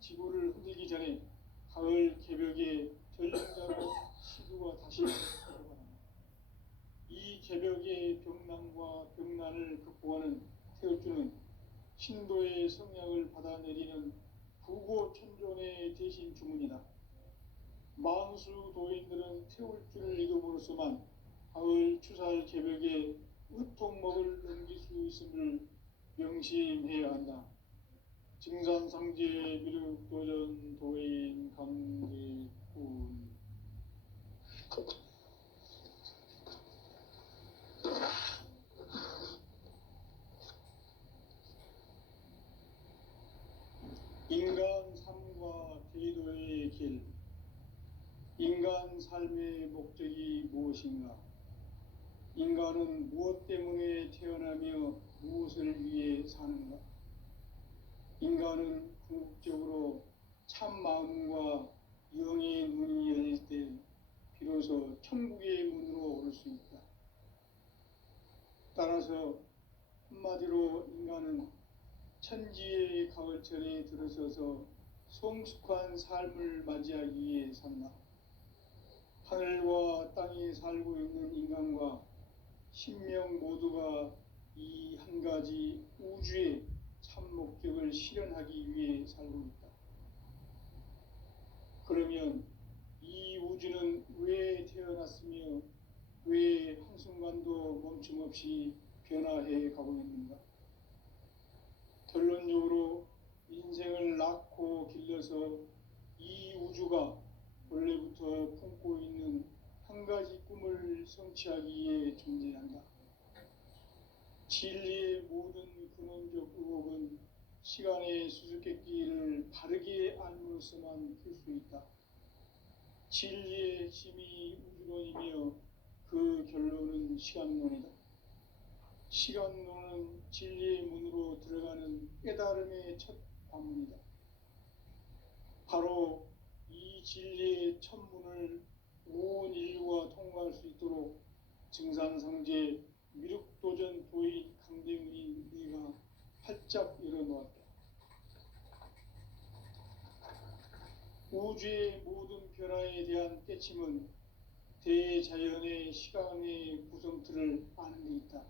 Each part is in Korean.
지구를 흔들기 전에 가을 개벽의 전령자로 시두가 다시 들어갑니다. 이 개벽의 벽난과 벽난을 극복하는 태울주는 신도의 성약을 받아내리는 부고천존의 대신 주문이다. 만수 도인들은 태울주를 읽음으로써만 가을 추살 개벽에 으통먹을 넘길 수 있음을 명심해야 한다. 증산상제 미륵도전 도인 강제군. 인간 삶과 계도의 길. 인간 삶의 목적이 무엇인가? 인간은 무엇 때문에 태어나며 무엇을 위해 사는가? 인간은 궁극적으로 참 마음과 영의 문이 열릴 때 비로소 천국의 문으로 오를 수 있다. 따라서 한마디로 인간은 천지의 가을철에 들어서서 성숙한 삶을 맞이하기 위해 산다. 하늘과 땅에 살고 있는 인간과 신명 모두가 이 한 가지 우주의 참 목적을 실현하기 위해 살고 있다. 그러면 이 우주는 왜 태어났으며 왜 한순간도 멈춤없이 변화해 가고 있는가? 결론적으로 인생을 낳고 길러서 이 우주가 원래부터 품고 있는 한 가지 꿈을 성취하기 위해 존재한다. 진리의 모든 근원적 의혹은 시간의 수수께끼를 바르게 알므로써만 풀 수 있다. 진리의 핵심이 우주론이며 그 결론은 시간론이다. 시간론은 진리의 문으로 들어가는 깨달음의 첫 관문이다. 바로 이 진리의 첫 문을 온 인류가 통과할 수 있도록 증산상제 미륵도전 도인 강대문인 네가 활짝 열어놓았다. 우주의 모든 변화에 대한 깨침은 대자연의 시간의 구성틀을 아는 데 있다.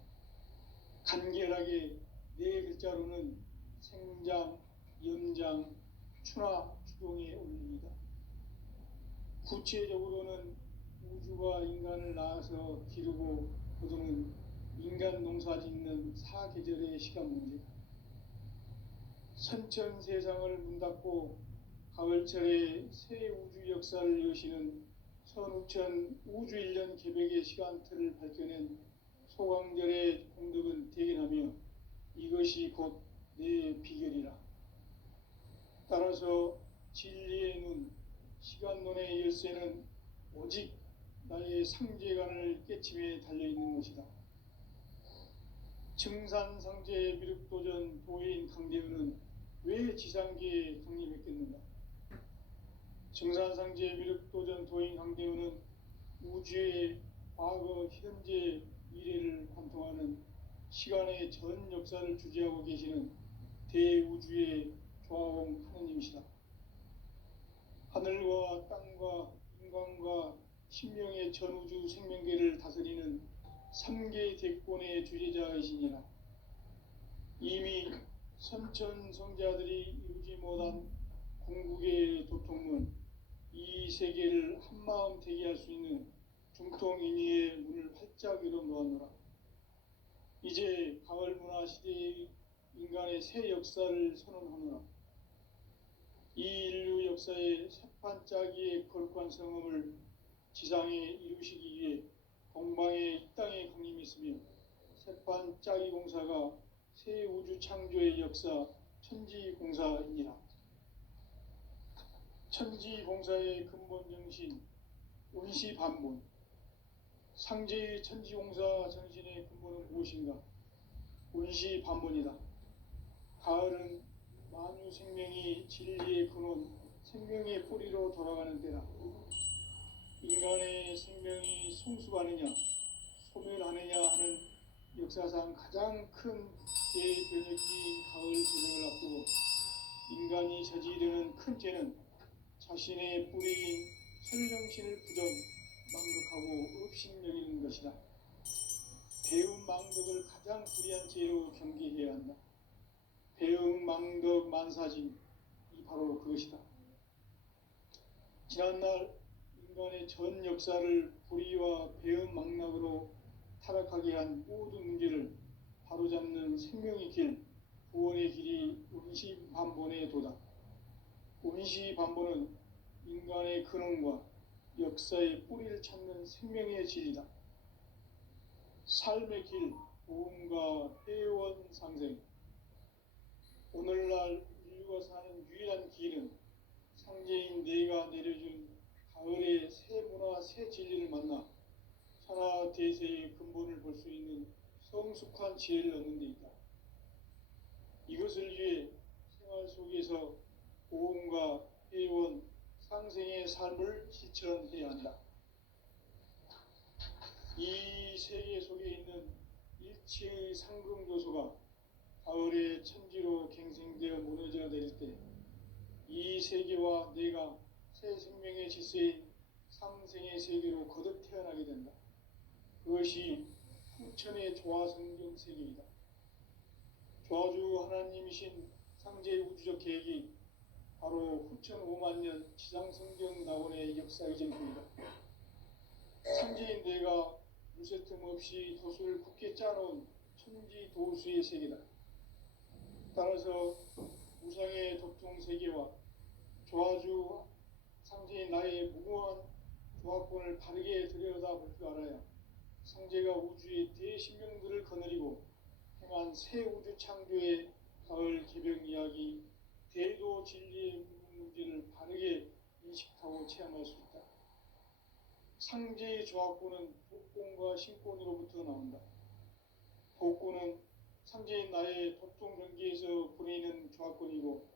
간결하게 네 글자로는 생장, 염장, 추나, 추동의 원리이다. 구체적으로는 우주가 인간을 낳아서 기르고 거두는 인간 농사 짓는 사계절의 시간 문제다. 선천 세상을 문 닫고 가을철에 새 우주 역사를 여시는 선우천 우주 1년 개벽의 시간틀을 밝혀낸 소강절의 공덕은 대견하며 이것이 곧 내 비결이라. 따라서 진리의 눈, 시간론의 열쇠는 오직 나의 상제관을 깨침에 달려있는 것이다. 증산상제 미륵도전 도인 강대은은 왜 지상계에 강림했겠는가? 증산상제 미륵도전 도인 강대은은 우주의 과거, 현재, 미래를 관통하는 시간의 전 역사를 주재하고 계시는 대우주의 조화홍 하느님이시다. 하늘과 땅과 인간과 신명의 전우주 생명계를 다스리는 3개 대권의 주제자이시니라. 이미 선천성자들이 이루지 못한 궁극의 도통문, 이 세계를 한마음 되게 할 수 있는 중통인의의 문을 활짝 열어놓았노라. 이제 가을 문화 시대의 인간의 새 역사를 선언하노라. 이 인류 역사의 새판짜기의 거룩한 성음을 지상에 이루시기 위해 동방의 이 땅에 강림했으며 새판짜기 공사가 새 우주 창조의 역사 천지공사이니라. 천지공사의 근본 정신 운시반본. 상제의 천지공사 정신의 근본은 무엇인가? 운시반본이다. 가을은 만유 생명이 진리의 근원, 생명의 뿌리로 돌아가는 때다. 인간의 생명이 성숙하느냐, 소멸하느냐 하는 역사상 가장 큰 대변혁기인 가을 개벽을 앞두고 인간이 저지르는 큰 죄는 자신의 뿌리인 선령신을 부정 망극하고 업신여기는 것이다. 배움 망덕을 가장 불의한 죄로 경계해야 한다. 배움 망덕 만사진, 이 바로 그것이다. 지난날 인간의 전 역사를 불의와 배움 망락으로 타락하게 한 모든 문제를 바로잡는 생명의 길, 구원의 길이 운시반본의 도다. 운시반본은 인간의 근원과 역사의 뿌리를 찾는 생명의 진리다. 삶의 길, 보험과 회원 상생. 오늘날 인류가 사는 유일한 길은 상제인 내가 내려준 가을의 새 문화, 새 진리를 만나 천하 대세의 근본을 볼 수 있는 성숙한 지혜를 얻는 데 있다. 이것을 위해 생활 속에서 보험과 회원, 상생의 삶을 실천해야 한다. 이 세계 속에 있는 일체의 상금 요소가 가을의 천지로 갱생되어 무너져 내릴 때 이 세계와 내가 새 생명의 질서인 상생의 세계로 거듭 태어나게 된다. 그것이 후천의 조화성경 세계이다. 조화주 하나님이신 상제의 우주적 계획이 바로 후천 5만 년 지상성경 낙원의 역사의 전부이다. 상제인 내가 물새 틈 없이 도수를 굳게 짜놓은 천지 도수의 세계다. 따라서 우상의 도통 세계와 조화주 상제인 나의 무궁한 조화권을 바르게 들여다볼 줄 알아야 상제가 우주의 대신명들을 거느리고 행한 새 우주 창조의 가을 개벽 이야기, 대도 진리의 문제를 바르게 인식하고 체험할 수 있다. 상제의 조화권은 독권과 신권으로부터 나온다. 독권은 상제인 나의 도통 경계에서 보내는 조화권이고,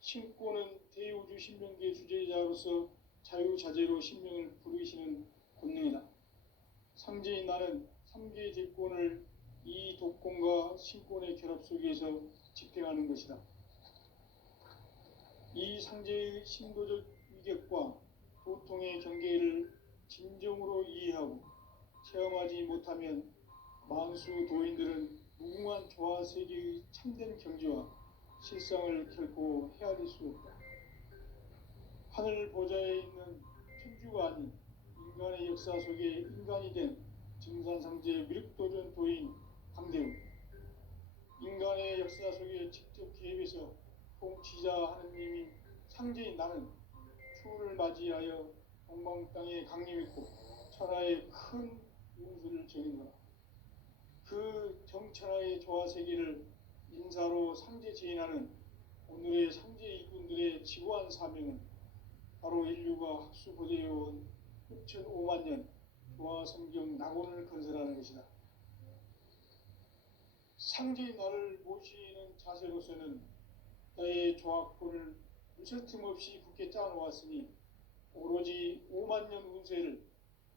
신권은 대우주 신명계 주제자로서 자유자재로 신명을 부르시는 권능이다. 상제인 나는 3개의 대권을 이 독권과 신권의 결합 속에서 집행하는 것이다. 이 상제의 신도적 위격과 도통의 경계를 진정으로 이해하고 체험하지 못하면 만수 도인들은 무궁한 조화세계의 참된 경지와 실상을 결코 헤아릴 수 없다. 하늘 보좌에 있는 천주가 아닌 인간의 역사 속에 인간이 된 증산상제 미륵도전 도인 강대우. 인간의 역사 속에 직접 개입해서 통치자 하느님인 상제인 나는 추운을 맞이하여 동방 땅에 강림했고 천하의 큰 운수를 정인하라. 그 정천하의 조화세계를 인사로 상제 제인하는 오늘의 상제 일꾼들의 지고한 사명은 바로 인류가 학수고대해온 후천 5만 년 조화성경 낙원을 건설하는 것이다. 상제인 나를 모시는 자세로서는 나의 조화권을 무설틈 없이 굳게 짜놓았으니 오로지 5만 년 운세를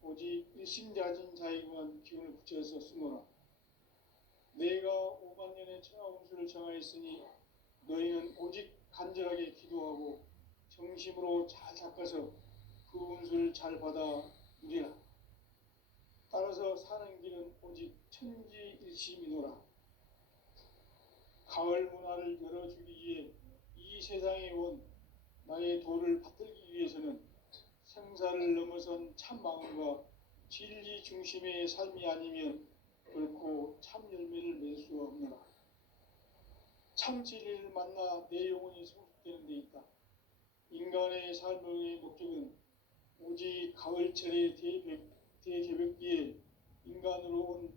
오직 일심자진 자에게만 기운을 붙여서 쓰노라. 내가 5만 년의 천하 운수를 정하였으니 너희는 오직 간절하게 기도하고 정심으로 잘 닦아서 그 운수를 잘 받아 누리라. 따라서 사는 길은 오직 천지일심이노라. 가을 문화를 열어주기 위해 이 세상에 온 나의 도를 받들기 위해서는 생사를 넘어선 참 마음과 진리 중심의 삶이 아니면 결코 참 열매를 맺을 수 없노라. 참 진리를 만나 내 영혼이 성숙되는 데 있다. 인간의 삶의 목적은 오직 가을철의 대개벽기에 인간으로 온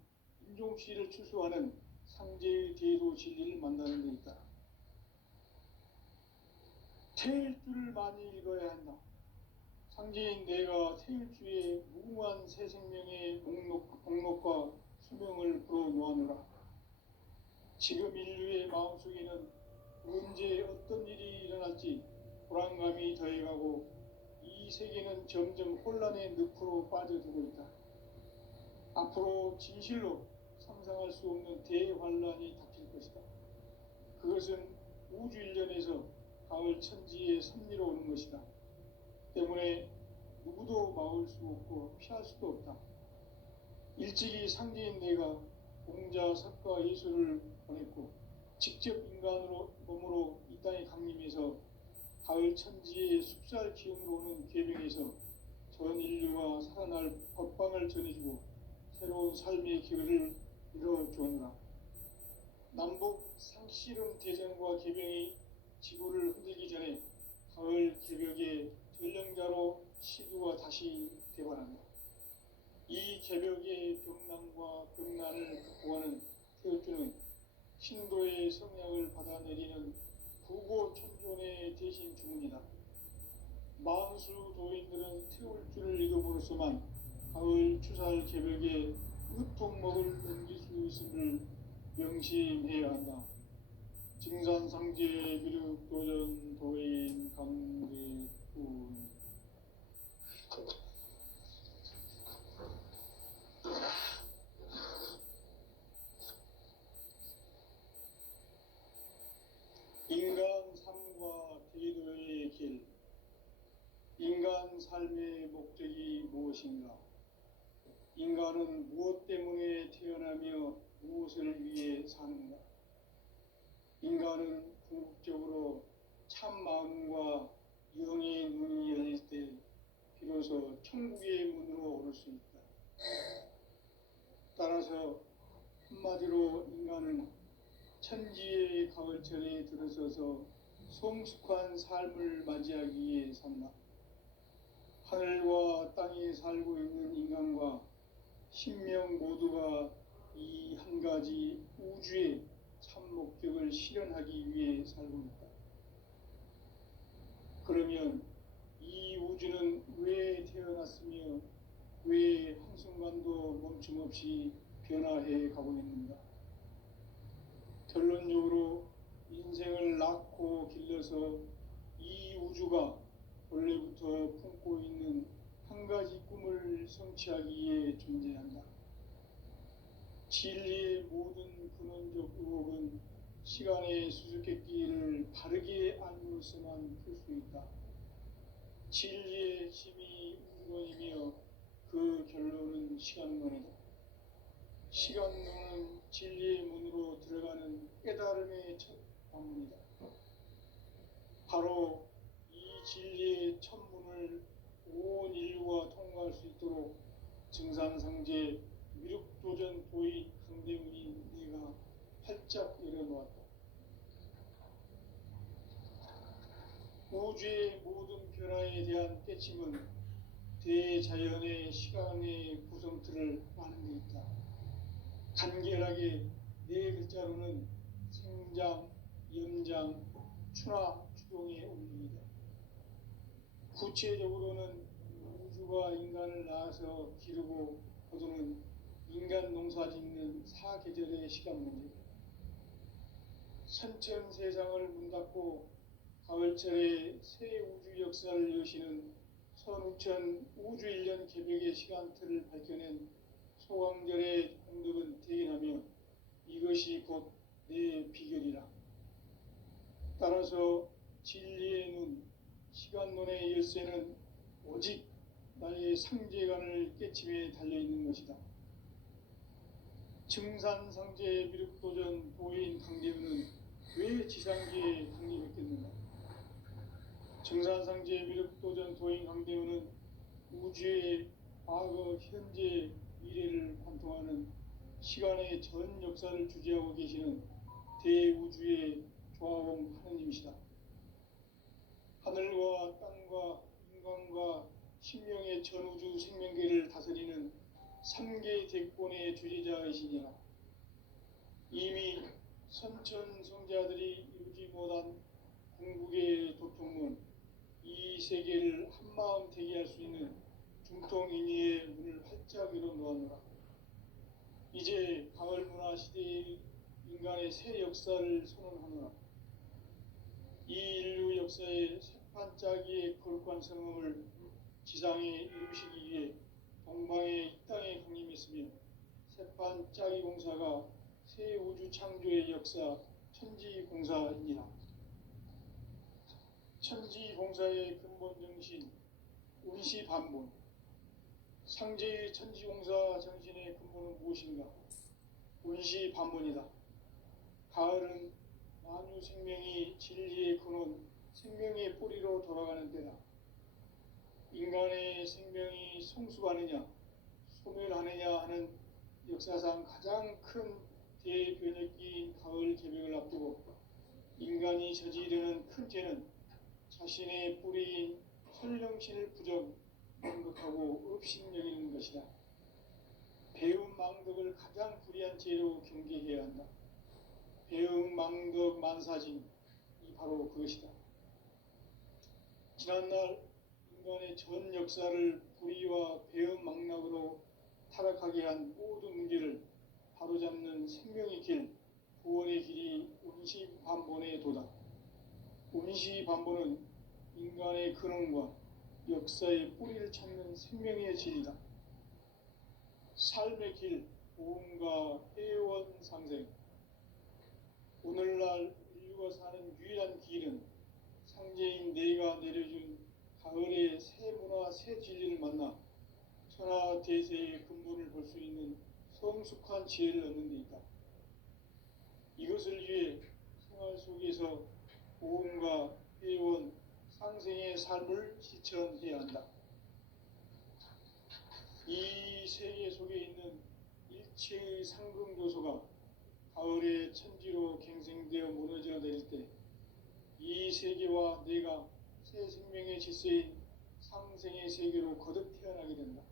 인종씨를 추수하는 상제의 대도 진리를 만나는 데 있다. 태일주를 많이 읽어야 한다. 상제인 내가 태일주의 무궁한 새 생명의 목록과 수명을 불어놓아노라. 지금 인류의 마음속에는 언제 어떤 일이 일어날지 불안감이 더해가고 이 세계는 점점 혼란의 늪으로 빠져들고 있다. 앞으로 진실로 상상할 수 없는 대환란이 닥칠 것이다. 그것은 우주 일련에서 가을 천지의 섭리로 오는 것이다. 때문에 누구도 막을 수 없고 피할 수도 없다. 일찍이 상제인 내가 공자, 석가, 예수를 보냈고 직접 인간으로 몸으로 이 땅에 강림해서 가을 천지의 숲살 기운으로 오는 계명에서 전 인류가 살아날 법방을 전해주고 새로운 삶의 기회를 이뤄주었노라. 남북 상씨름 대전과 계병이 지구를 흔들기 전에 가을 개벽의 전령자로 시두가 다시 되관한다. 이 개벽의 병난과 병난을 극복하는 태울주는 신도의 성약을 받아내리는 부고천존의 대신 주문이다. 만수 도인들은 태울주를 읽음으로써만 가을 추살 개벽의 으통목을 넘길 수 있음을 명심해야 한다. 증산상제 미륵도전 도인 강대군. 인간 삶과 대도의 길. 인간 삶의 목적이 무엇인가? 인간은 무엇 때문에 태어나며 무엇을 위해 사는가? 인간은 궁극적으로 참 마음과 영의 눈이 열릴 때 비로소 천국의 문으로 오를 수 있다. 따라서 한마디로 인간은 천지의 가을철에 들어서서 성숙한 삶을 맞이하기 위해 산다. 하늘과 땅에 살고 있는 인간과 신명 모두가 이 한 가지 우주의 참 목적을 실현하기 위해 살고 있다. 그러면 이 우주는 왜 태어났으며 왜 한순간도 멈춤없이 변화해 가고 있는가? 결론적으로 인생을 낳고 길러서 이 우주가 원래부터 품고 있는 한 가지 꿈을 성취하기 위해 존재한다. 진리의 모든 근원적 의혹은 시간의 수수께끼를 바르게 알므로서만 풀 수 있다. 진리의 힘이 우주론이며 그 결론은 시간론이다. 시간론은 진리의 문으로 들어가는 깨달음의 첫 방문이다. 바로 이 진리의 첫문을 온 인류가 통과할 수 있도록 증산상제 미륵도전 도인 강대훈이 내가 활짝 열어놓았다. 우주의 모든 변화에 대한 깨침은 대자연의 시간의 구성틀을 아는 데 있다. 간결하게 네 글자로는 생장, 염장, 추나 추동의 운명이다. 구체적으로는 우주가 인간을 낳아서 기르고 거두는 인간 농사 짓는 사계절의 시간 문제. 선천 세상을 문 닫고 가을철에 새 우주 역사를 여시는 선우천 우주 1년 개벽의 시간틀을 밝혀낸 소강절의 공덕은 대견하며 이것이 곧 내 비결이라. 따라서 진리의 눈, 시간론의 열쇠는 오직 나의 상제관을 깨침에 달려있는 것이다. 증산상제 미륵도전 도인 강대훈은 왜 지상계에 강림했겠는가? 증산상제 미륵도전 도인 강대훈은 우주의 과거, 현재, 미래를 관통하는 시간의 전 역사를 주재하고 계시는 대우주의 조화공 하느님이시다. 하늘과 땅과 인간과 신명의 전우주 생명계를 다스리는 3개 대권의 주재자이시니라. 이미 선천성자들이 이루지 못한 궁극의 도통문, 이 세계를 한마음 되게 할 수 있는 중통인의의 문을 활짝 열어놓았노라. 이제 가을 문화 시대의 인간의 새 역사를 선언하노라. 이 인류 역사의 새판짜기의 거룩한 성음을 지상에 이루시기 위해 동방의 이 땅에 강림했으며 새판짜기 공사가 새 우주 창조의 역사 천지공사이니라. 천지봉사의 근본 정신, 운시반본. 상제의 천지봉사 정신의 근본은 무엇인가? 운시반본이다. 가을은 만유 생명이 진리의 근원, 생명의 뿌리로 돌아가는 때다. 인간의 생명이 성숙하느냐, 소멸하느냐 하는 역사상 가장 큰 대변혁기인 가을 개벽을 앞두고 인간이 저지르는 큰 죄는 자신의 뿌리인 설령신을 부정하고 업신여기는 것이다. 배움 망덕을 가장 불의한 죄로 경계해야 한다. 배움 망덕 만사진이 바로 그것이다. 지난날 인간의 전 역사를 불의와 배움 망락으로 타락하게 한 모든 문제를 바로잡는 생명의 길, 구원의 길이 운시반본의 도다. 운시반본은 인간의 근원과 역사의 뿌리를 찾는 생명의 진리다. 삶의 길, 보험과 회원 상생. 오늘날 인류가 사는 유일한 길은 상제인 내가 내려준 가을의 새 문화, 새 진리를 만나 천하 대세의 근본을 볼 수 있는 성숙한 지혜를 얻는 데 있다. 이것을 위해 생활 속에서 보험과 회원, 상생의 삶을 실천해야 한다. 이 세계 속에 있는 일체의 상금 요소가 가을의 천지로 갱생되어 무너져 내릴 때 이 세계와 내가 새 생명의 질서인 상생의 세계로 거듭 태어나게 된다.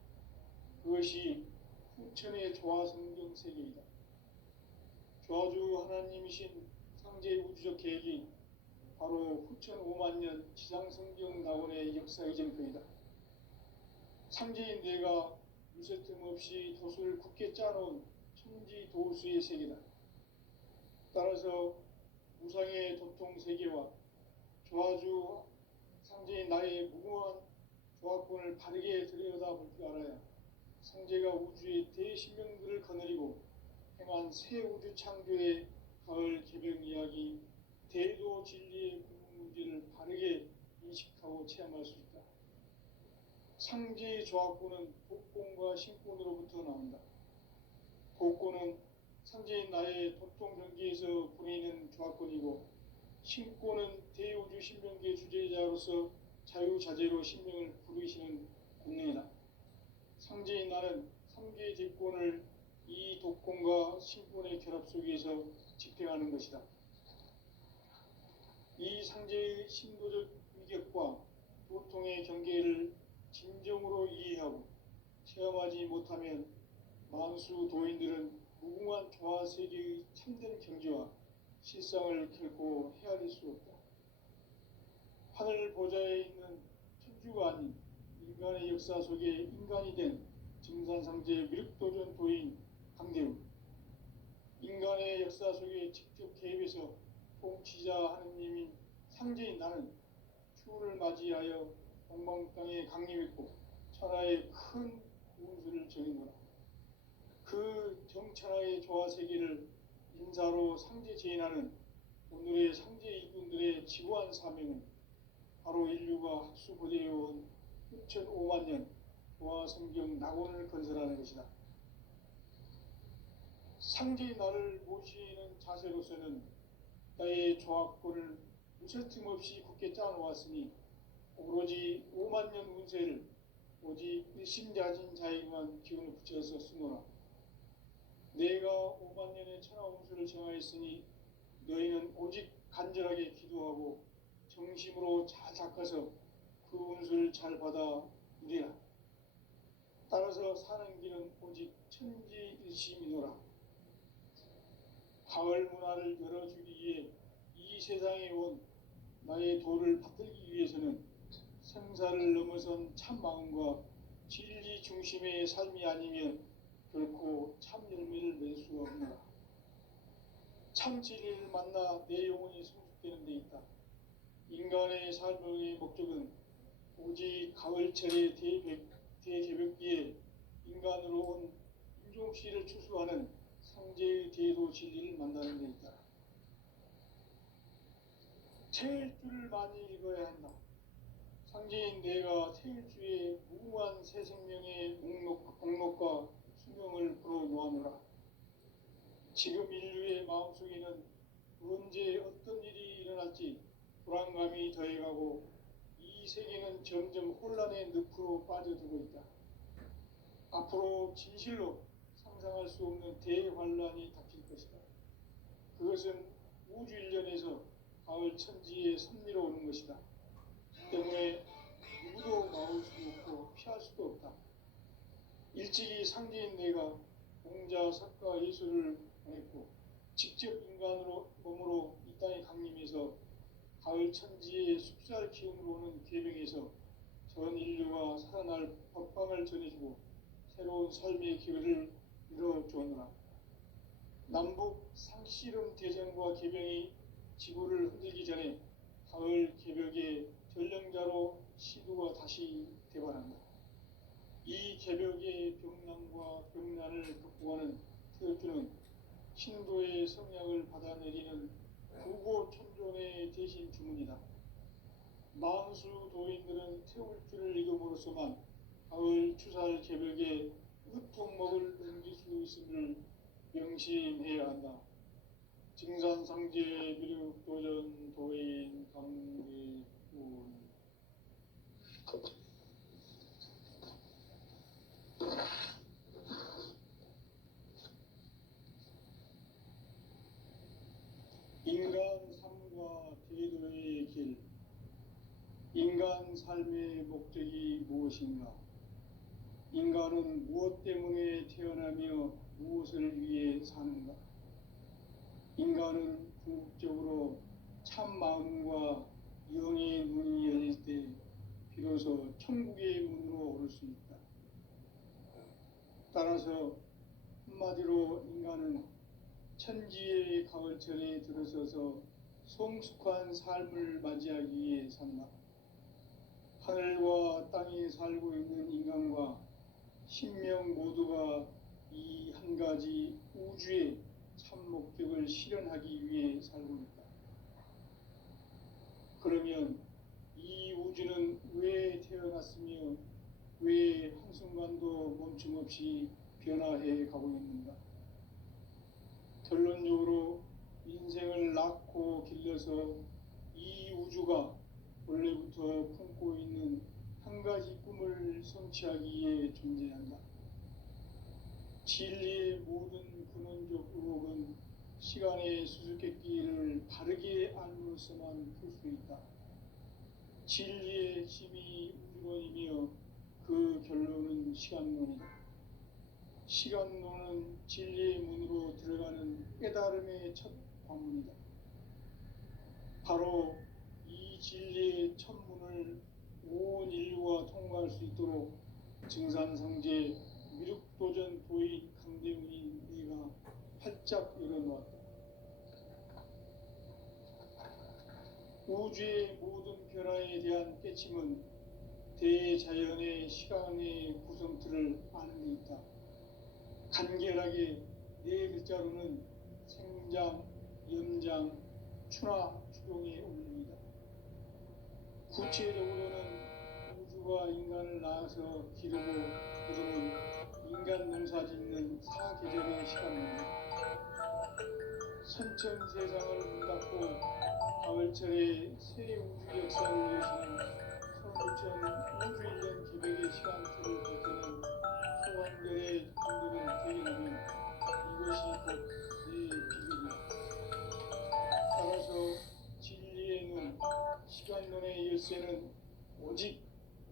그것이 후천의 조화성경 세계이다. 조화주 하나님이신 상제의 우주적 계획이 바로 후천 5만년 지상성경 낙원의 역사의 전표이다. 상제인 내가 유세틈 없이 도수를 굳게 짜놓은 천지 도수의 세계다. 따라서 무상의 도통 세계와 조화주 상제인 나의 무궁한 조화권을 바르게 들여다볼 줄 알아야 상제가 우주의 대신명들을 거느리고 행한 새 우주 창조의 가을 개벽 이야기, 대도 진리의 궁극 문제를 바르게 인식하고 체험할 수 있다. 상제의 조화권은 복권과 신권으로부터 나온다. 복권은 상제인 나의 도통 경계에서 보내는 조화권이고 신권은 대우주 신명계 주제자로서 자유자재로 신명을 부르시는 권능이다. 상제인 나는 3개의 대권을 이 독권과 신권의 결합 속에서 집행하는 것이다. 이 상제의 신도적 위격과 도통의 경계를 진정으로 이해하고 체험하지 못하면 만수 도인들은 무궁한 조화세계의 참된 경지와 실상을 결코 헤아릴 수 없다. 하늘 보좌에 있는 천주가 아닌 인간의 역사 속에 인간이 된 증산상제 미륵도전 도인 강대우, 인간의 역사 속에 직접 개입해서 통치자 하느님인 상제인 나는 추운을 맞이하여 동방 땅에 강림했고 천하의 큰 운수를 정인노라. 그 정천하의 조화세계를 인사로 상제 제인하는 오늘의 상제 일꾼들의 지구한 사명은 바로 인류가 학수고대해온 6,500년 조화성경 낙원을 건설하는 것이다. 상제의 나를 모시는 자세로서는 나의 조화권을 무설틈 없이 굳게 짜놓았으니 오로지 5만년 운세를 오직 일심자진 자에게만 기운을 붙여서 쓰노라. 내가 5만년의 천하 운수를 정하였으니 너희는 오직 간절하게 기도하고 정심으로 잘 닦아서 그 운수를 잘 받아 누리라. 따라서 사는 길은 오직 천지일심이노라. 가을 문화를 열어주기 위해 이 세상에 온 나의 도를 받들기 위해서는 생사를 넘어선 참 마음과 진리 중심의 삶이 아니면 결코 참 열매를 맺을 수가 없노라. 참 진리를 만나 내 영혼이 성숙되는 데 있다. 인간의 삶의 목적은 오직 가을철의 대개벽기에 인간으로 온 인종씨를 추수하는 상제의 대도 진리를 만나는 데 있다. 태일주를 많이 읽어야 한다. 상제인 내가 태일주의 무궁한 새 생명의 목록과 수명을 불어놓아노라. 지금 인류의 마음속에는 언제 어떤 일이 일어날지 불안감이 더해가고 이 세계는 점점 혼란의 늪으로 빠져들고 있다. 앞으로 진실로 상상할 수 없는 대환란이 닥칠 것이다. 그것은 우주 일련에서 가을 천지의 섭리로 오는 것이다. 때문에 누구도 막을 수 없고 피할 수도 없다. 일찍이 상제인 내가 공자, 석가, 예수를 보냈고 직접 인간으로 몸으로 이 땅에 강림해서 가을 천지의 숲살 기운으로 오는 계명에서 전 인류가 살아날 법방을 전해주고 새로운 삶의 기회를 열어주었노라. 남북 상씨름 대전과 계병이 지구를 흔들기 전에 가을 개벽의 전령자로 시도가 다시 대발한다. 이 개벽의 병난과 병난을 극복하는 태엽주는 신도의 성약을 받아내리는 구고천존의 대신 주문이다. 만수 도인들은 태울주를 읽음으로써만 가을 추살 개벽의 으통목을 넘길 수 있음을 명심해야 한다. 증산상제 미륵도전 도인 강대군. 인간 삶과 제도의 길. 인간 삶의 목적이 무엇인가? 인간은 무엇 때문에 태어나며 무엇을 위해 사는가? 인간은 궁극적으로 참 마음과 영의 문이 열릴 때 비로소 천국의 문으로 오를 수 있다. 따라서 한마디로 인간은 천지의 가을철에 들어서서 성숙한 삶을 맞이하기 위해 산다. 하늘과 땅에 살고 있는 인간과 신명 모두가 이 한 가지 우주의 참 목적을 실현하기 위해 살고 있다. 그러면 이 우주는 왜 태어났으며 왜 한순간도 멈춤없이 변화해 가고 있는가? 결론적으로 인생을 낳고 길러서 이 우주가 원래부터 품고 있는 한 가지 꿈을 성취하기 위해 존재한다. 진리의 모든 근원적 의혹은 시간의 수수께끼를 바르게 알므로서만 풀 수 있다. 진리의 핵심이 우주론이며 그 결론은 시간론이다. 시간론은 진리의 문으로 들어가는 깨달음의 첫 관문이다. 바로 이 진리의 첫 문을 온 인류가 통과할 수 있도록 증산상제 미륵도전 도인 강대훈인 내가 활짝 열어놓았다. 우주의 모든 변화에 대한 깨침은 대자연의 시간의 구성틀을 아는 데 있다. 간결하게 네 글자로는 생장, 연장, 추나 추동의 원리이다. 구체적으로는 우주가 인간을 낳아서 기르고 거두는 인간 농사 짓는 사계절의 시간입니다. 선천 세상을 문닫고 가을철에 새 우주 역사를 여시는 서구천 우주일년 기백의 시간틀을 버티는 소환들의 분들을 대견하면 이것이 곧 내 비극이다. 따라서 진리의 눈, 시간론의 열쇠는 오직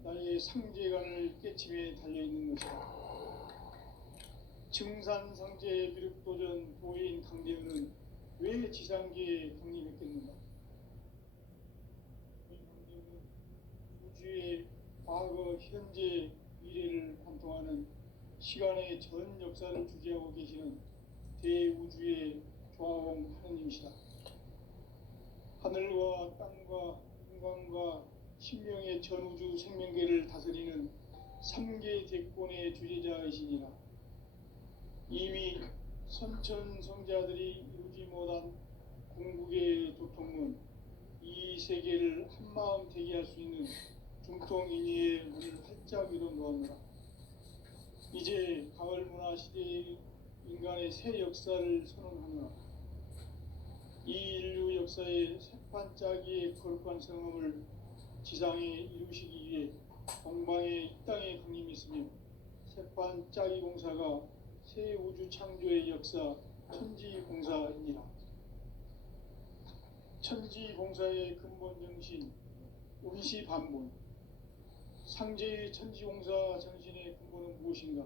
나의 상제관을 깨침에 달려있는 것이다. 증산상제 미륵도전 도인 강대훈은 왜 지상계에 강림했겠는가? 이 강대훈은 우주의 과거, 현재, 미래를 관통하는 시간의 전 역사를 주재하고 계시는 대우주의 조화원 하느님이시다. 하늘과 땅과 인간과 신명의 전우주 생명계를 다스리는 삼계 대권의 주재자이시니라. 이미 선천성자들이 이루지 못한 궁극의 도통은 이 세계를 한마음 되게 할 수 있는 중통인의의 문을 활짝 열어 놓았노라. 이제 가을 문화 시대의 인간의 새 역사를 선언하노라. 이 인류 역사의 새반짝이의 거룩한 성음을 지상에 이루시기 위해 동방에 이 땅에 강림했으며 새반짝이 공사가 새 우주 창조의 역사 천지공사이니라. 천지공사의 근본 정신 운시반본. 상제의 천지공사 정신의 근본은 무엇인가?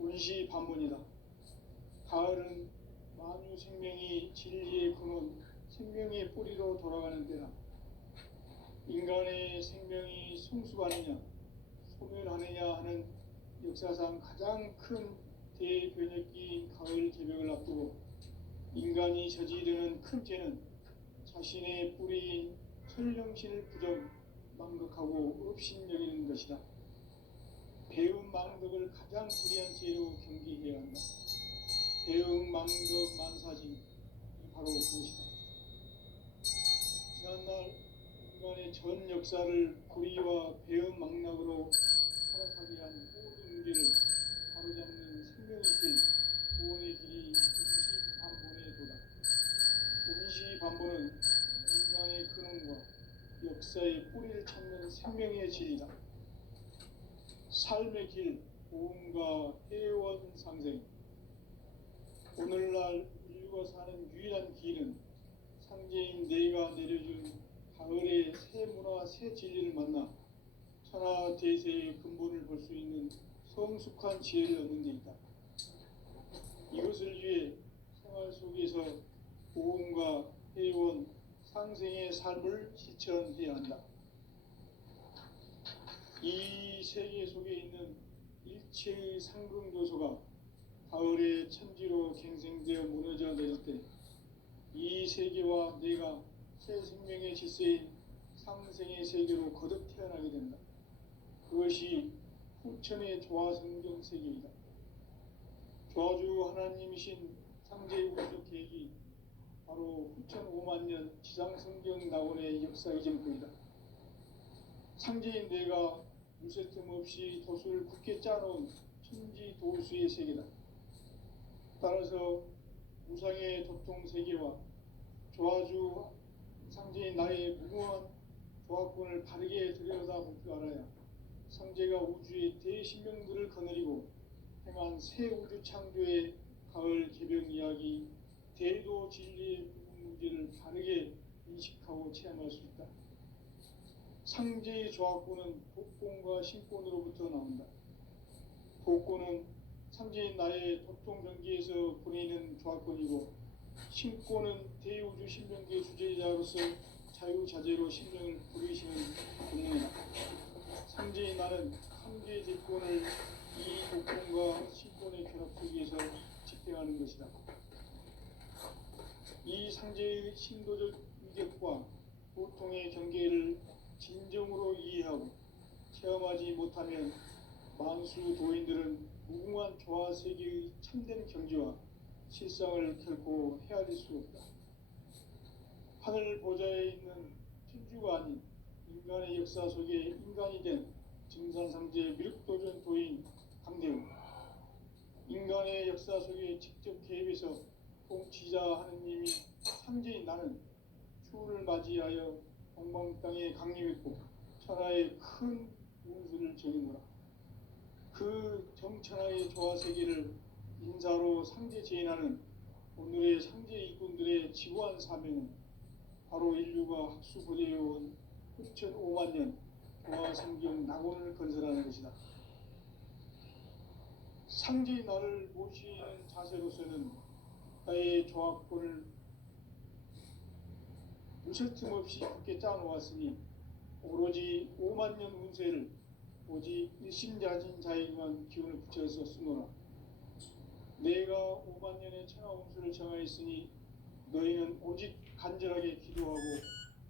운시반본이다. 가을은 만유 생명이 진리의 근원, 생명의 뿌리로 돌아가는 때라. 인간의 생명이 성숙하느냐, 소멸하느냐 하는 역사상 가장 큰 대변혁기인 가을 개벽을 앞두고 인간이 저지르는 큰 죄는 자신의 뿌리인 천령신을 부정, 망덕하고 업신여기는 것이다. 배움 망덕을 가장 불의한 죄로 경계해야 한다. 배움 망덕 만사진, 바로 그것이다. 지난날 인간의 전 역사를 불의와 배움 망락으로 타락하게 한 모든 문제를 바로잡는 생명의 길, 구원의 길이 운시반본의 도다. 운시반본은 인간의 근원과 역사의 뿌리를 찾는 생명의 진리다. 삶의 길, 보험과 회원 상생. 오늘날 인류가 사는 유일한 길은 상제인 내가 내려준 가을의 새 문화, 새 진리를 만나 천하 대세의 근본을 볼 수 있는 성숙한 지혜를 얻는 데 있다. 이것을 위해 생활 속에서 보험과 회원, 상생의 삶을 실천해야 한다. 이 세계 속에 있는 일체의 상승 요소가 가을의 천지로 갱생되어 무너져 내릴 때 이 세계와 내가 새 생명의 질서인 상생의 세계로 거듭 태어나게 된다. 그것이 후천의 조화성경 세계이다. 조화주 하나님이신 상제의 우주적 계획이 바로 후천 5만 년 지상성경 낙원의 역사 이전부이다. 상제인 내가 물새 틈 없이 도수를 굳게 짜놓은 천지 도수의 세계다. 따라서 무상의 도통 세계와 조화주 상제인 나의 무궁한 조화권을 바르게 들여다볼 줄 알아야 상제가 우주의 대신명들을 거느리고 행한 새 우주 창조의 가을 개벽 이야기, 대도 진리의 문제를 바르게 인식하고 체험할 수 있다. 상제의 조화권은 복권과 신권으로부터 나온다. 복권은 상제인 나의 도통 경계에서 보내는 조화권이고, 신권은 대우주 신명계의 주제자로서 자유자재로 신명을 부르시는 권능이다. 상제인 나는 상제 대권을 이 복권과 신권의 결합 속에서 집행하는 것이다. 이 상제의 신도적 위격과 보통의 경계를 진정으로 이해하고 체험하지 못하면 만수 도인들은 무궁한 조화세계의 참된 경지와 실상을 결코 헤아릴 수 없다. 하늘 보좌에 있는 천주가 아닌 인간의 역사 속에 인간이 된 증산상제 미륵도전 도인 강대우, 인간의 역사 속에 직접 개입해서 통치자 하느님이 상제인 나는 추후를 맞이하여 동방 땅에 강림했고 천하의 큰 운수를 전이노라. 그 정천하의 조화세계를 인사로 상제 제인하는 오늘의 상제 일꾼들의 지구한 사명은 바로 인류가 학수고대해온 후천 5만 년 조화성경 낙원을 건설하는 것이다. 상제의 나를 모시는 자세로서는 나의 조화권을 무쇠 틈 없이 굳게 짜놓았으니 오로지 5만 년 운세를 오직 일심자진 자에게만 기운을 붙여서 쓰노라. 내가 5만 년의 천하 운수를 정하였으니 너희는 오직 간절하게 기도하고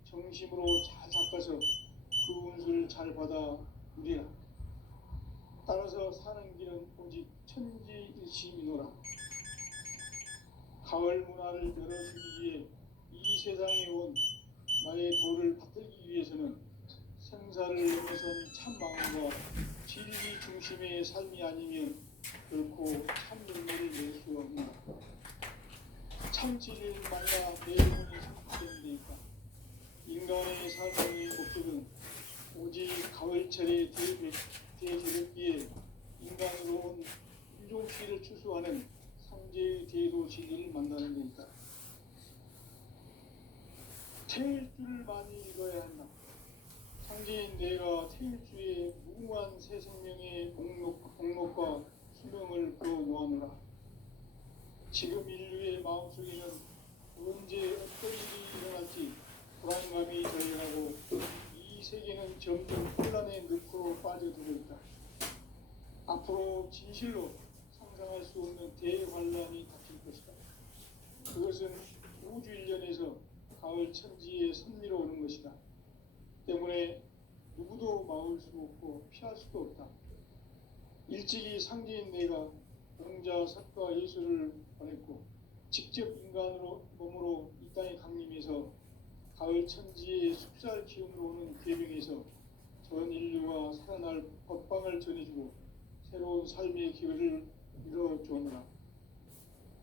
정심으로 잘 닦아서 그 운수를 잘 받아 누리라. 따라서 사는 길은 오직 천지일심이노라. 가을 문화를 열어주기 위해 이 세상에 온 나의 도를 받들기 위해서는 생사를 넘어선 참 마음과 진리 중심의 삶이 아니면 결코 참 열매를 낼 수 없는 참 진리를 만나 내 영혼이 성숙되는 데니까 인간의 삶의 목적은 오직 가을철의 대제력기에 인간으로 온 인종시를 추수하는 상제의 대도 진리를 만나는 데니까 태일주를 많이 읽어야 한다. 상제인 내가 태일주의 무궁한 새 생명의 복록과 수명을 불어놓아노라. 지금 인류의 마음속에는 언제 어떤 일이 일어날지 불안감이 저해가고 이 세계는 점점 혼란의 늪으로 빠져들고 있다. 앞으로 진실로 상상할 수 없는 대환란이 닥칠 것이다. 그것은 우주 일련에서 가을 천지에 선미로 오는 것이다. 때문에 누구도 막을 수 없고 피할 수도 없다. 일찍이 상제인 내가 공자, 석가, 예수를 보냈고 직접 인간으로 몸으로 이 땅에 강림해서 가을 천지의 숲살 기운으로 오는 계명에서 전 인류가 살아날 법방을 전해주고 새로운 삶의 기회를 이뤄주었노라.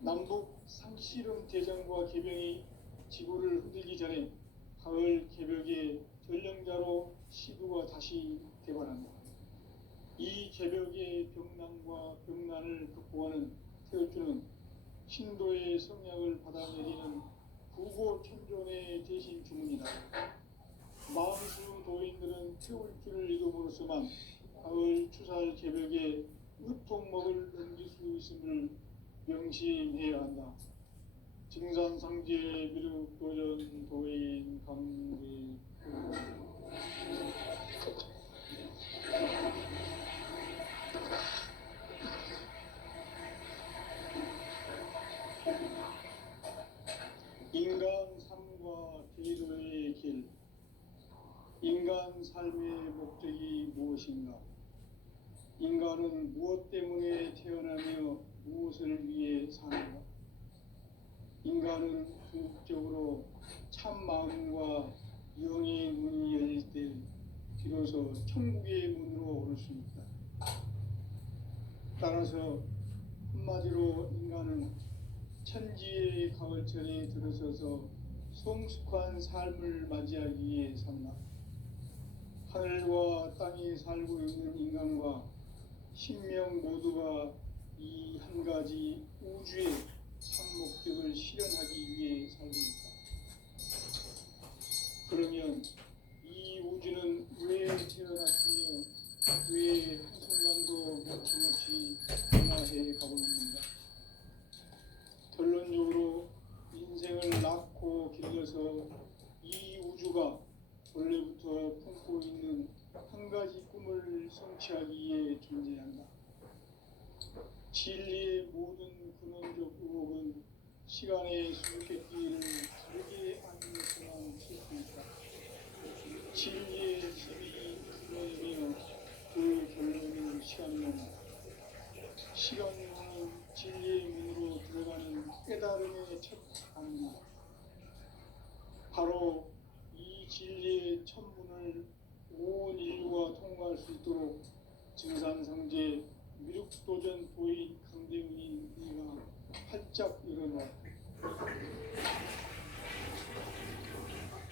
남북 상실은 대장과 계병이 지구를 흔들기 전에 가을 개벽의 전령자로 시부가 다시 개발한다. 이 개벽의 병난과 병난을 극복하는 태울주는 신도의 성약을 받아내리는 부고천존의 대신 주문이다. 마음수 도인들은 태울주를 읽음으로써만 가을 추살 개벽에 으통먹을 넘길 수 있음을 명심해야 한다. 증산상제 미륵 도전 도인 강리 인간 삶과 대도의 길. 인간 삶의 목적이 무엇인가? 인간은 무엇 때문에 태어나며 무엇을 위해 사는가? 인간은 궁극적으로 참 마음과 영의 문이 열릴 때 비로소 천국의 문으로 오를 수 있다. 따라서 한마디로 인간은 천지의 가을철에 들어서서 성숙한 삶을 맞이하기 위해 산다. 하늘과 땅에 살고 있는 인간과 신명 모두가 이 한 가지 우주의 참 목적을 실현하기 위해 살고 있다. 그러면 이 우주는 왜 태어났으며 왜 한순간도 멈춤없이 변화해 가고 있는가? 결론적으로 인생을 낳고 길러서 이 우주가 원래부터 품고 있는 한 가지 꿈을 성취하기 위해 존재한다. 진리의 모든 근원적 의혹은 시간의 수수께끼를 다르게 아니면서만 쓸 수 있다. 진리의 힘이 근원이며 그 결론은 시간론이다. 시간론은 진리의 문으로 들어가는 깨달음의 첫 단계이다. 바로 이 진리의 첫 문을 온 인류가 통과할 수 있도록 증산상제 미륵도전 도인 강대훈인 이가 활짝 일어나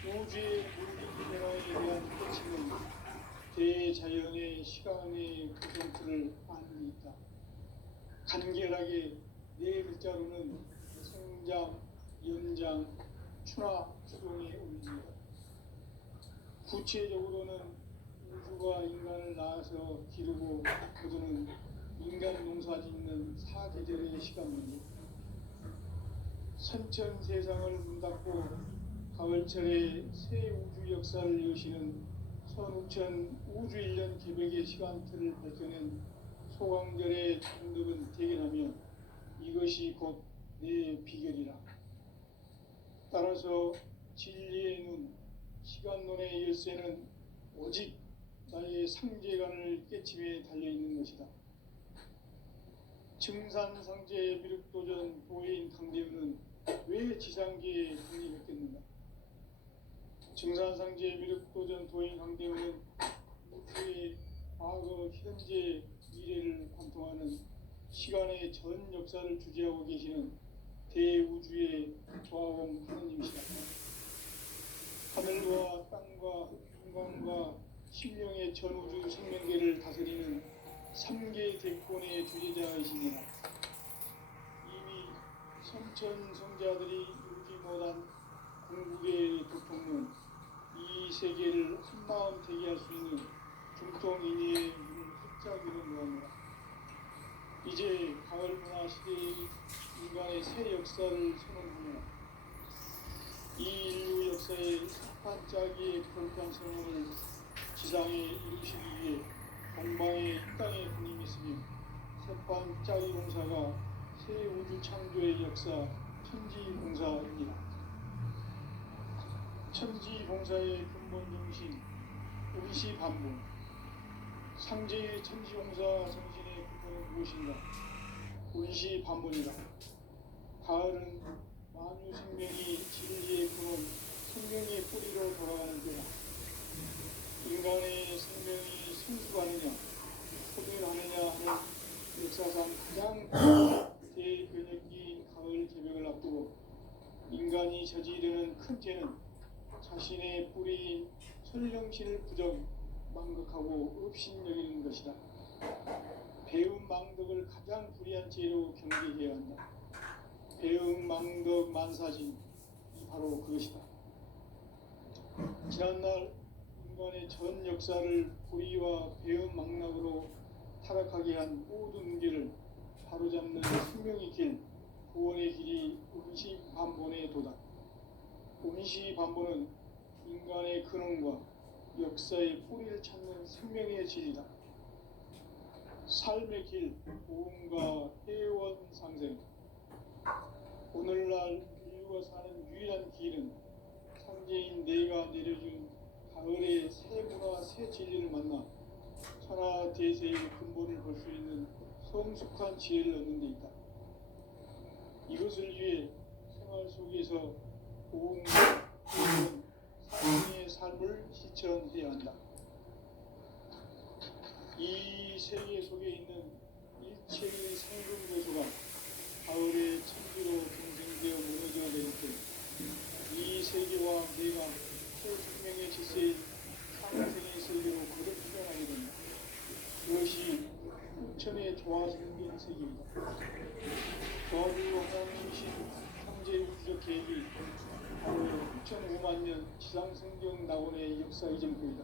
우주의 물리 변화에 대한 끝은 대자연의 시간의 구성틀을 아는 있다. 간결하게 네 글자로는 생장, 연장, 추나 추동에 올립니다. 구체적으로는 우주가 인간을 낳아서 기르고 거두는 인간 농사 짓는 사계절의 시간입니다. 선천 세상을 문닫고 가을철에 새 우주 역사를 여시는 선우천 우주 일년 개벽의 시간틀을 밝혀낸 소강절의 정덕은 대견하며 이것이 곧 내 비결이라. 따라서 진리의 눈, 시간론의 열쇠는 오직 나의 상제관을 깨침에 달려있는 것이다. 증산상제 미륵도전 도인 강대훈은 왜 지상계에 독립했겠는가? 증산상제 미륵도전 도인 강대우는 우주의 과거, 현재, 미래를 관통하는 시간의 전 역사를 주재하고 계시는 대우주의 조화원 하느님이시다. 하늘과 땅과 인간과 신령의 전우주 생명계를 다스리는 3계 대권의 주재자이시니라. 이미 성천 성자들이 이루지 못한 궁극의 도통은 이 세계를 한마음 되게 할 수 있는 중통인의의 문을 활짝 열어놓았노라. 이제 가을 문화 시대의 인간의 새 역사를 선언하며 이 인류 역사의 반짝이의 거룩한 선언을 지상에 이루시기 위해 동방의 이 땅에 군임했으며 새반짝이 공사가 새 우주 창조의 역사 천지봉사입니다. 천지봉사의 근본 정신 운시반복. 상제의 천지봉사 정신의 근본은 무엇인가? 운시반복이다. 가을은 만유 생명이 진리의 근원, 생명의 뿌리로 돌아가는 때다. 인간의 생명이 성숙하느냐, 소멸하느냐 하는 역사상 가장 대변혁기인 가을 개벽을 앞두고 인간이 저지르는 큰 죄는 자신의 뿌리인 설령신을 부정, 망극하고 업신여기는 것이다. 배움 망덕을 가장 불의한 죄로 경계해야 한다. 배움 망덕 만사진이 바로 그것이다. 지난날 인간의 전 역사를 불의와 배움 망락으로 타락하게 한 모든 문제를 바로잡는 생명의 길, 구원의 길이 운시반본의 도다. 운시반본은 인간의 근원과 역사의 뿌리를 찾는 생명의 진리다. 삶의 길, 보험과 해원 상생. 오늘날 인류가 사는 유일한 길은 상제인 내가 내려준 가을의 새 문화, 새 진리를 만나 천하 대세의 근본을 볼 수 있는 성숙한 지혜를 얻는 데 있다. 이것을 위해 생활 속에서 보험과 해원, 상생의 삶을 실천해야 한다. 이 세계 속에 있는 일체의 상금 요소가 가을의 천지로 경쟁되어 무너져 내릴 때 이 세계와 내가 새 생명의 질서인 상생의 세계로 거듭 수정하게 된다. 그것이 천의 조화 생긴 세계이다. 조화주 하나님이신 상제 우주적 계획이 바로 6,500만 년 지상성경 낙원의 역사 이전부이다.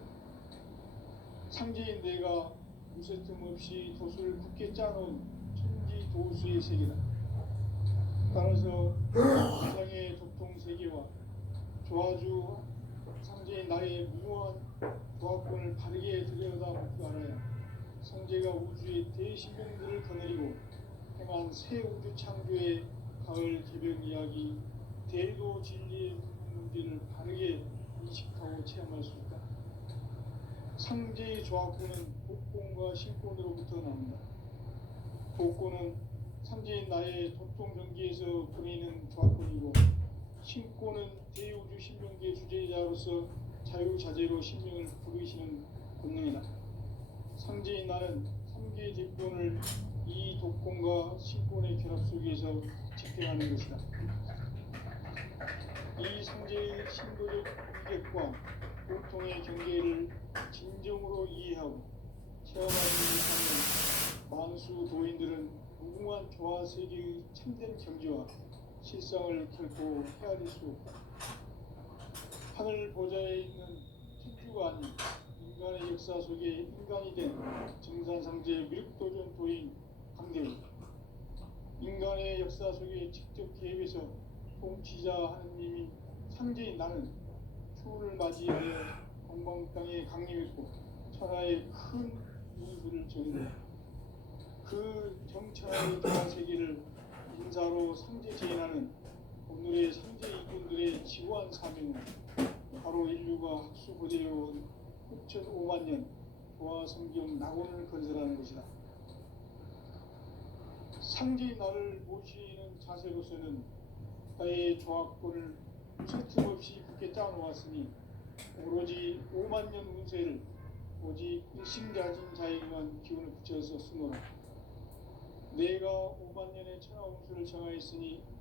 상제인 내가 무쇠틈 없이 돛을 굳게 짜놓은 천지 도수의 세계다. 따라서 세상의 도통 세계와 조화주 상제인 나의 무모한 조합권을 바르게 들여다보고 알아야 상제가 우주의 대신명들을 거느리고 행한 새 우주 창조의 가을 개벽 이야기, 대도 진리의 문제를 바르게 인식하고 체험할 수 있다. 상제의 조합권은 복권과 신권으로부터 나온다. 복권은 상제인 나의 도통 경계에서 보이는 조합권이고, 신권은 대우주 신명계 주제자로서 자유자재로 신명을 부르시는 권능이다. 상제인 나는 3개 대권을 이 독권과 신권의 결합 속에서 집행하는 것이다. 이 상제의 신도적 위격과 공통의 경계를 진정으로 이해하고 체험하지 못하는 만수 도인들은 무궁한 조화 세계의 참된 경지와 실상을 결코 헤아릴 수 없다. 하늘 보좌에 있는 천주가 아닌 인간의 역사 속에 인간이 된 증산상제 미륵도전 도인 강대우. 인간의 역사 속에 직접 개입해서 통치자 하느님이 상제인 나는 추후를 맞이하여 동방 땅에 강림했고 천하의 큰 이익을 전해 그 정천하의 조화 세계를 인사로 상제 제인하는 오늘의 상제 이군들의 지구한 사명은 바로 인류가 학수고대해온 6,500만 년 조화 성경 낙원을 건설하는 것이다. 상제의 나를 모시는 자세로서는 나의 조합권을 쇠틈 없이 굳게 짜놓았으니 오로지 5만 년 운세를 오직 일심 가진 자에게만 기운을 붙여서 쓰노라. 내가 5만 년의 천하 운수를 정하였으니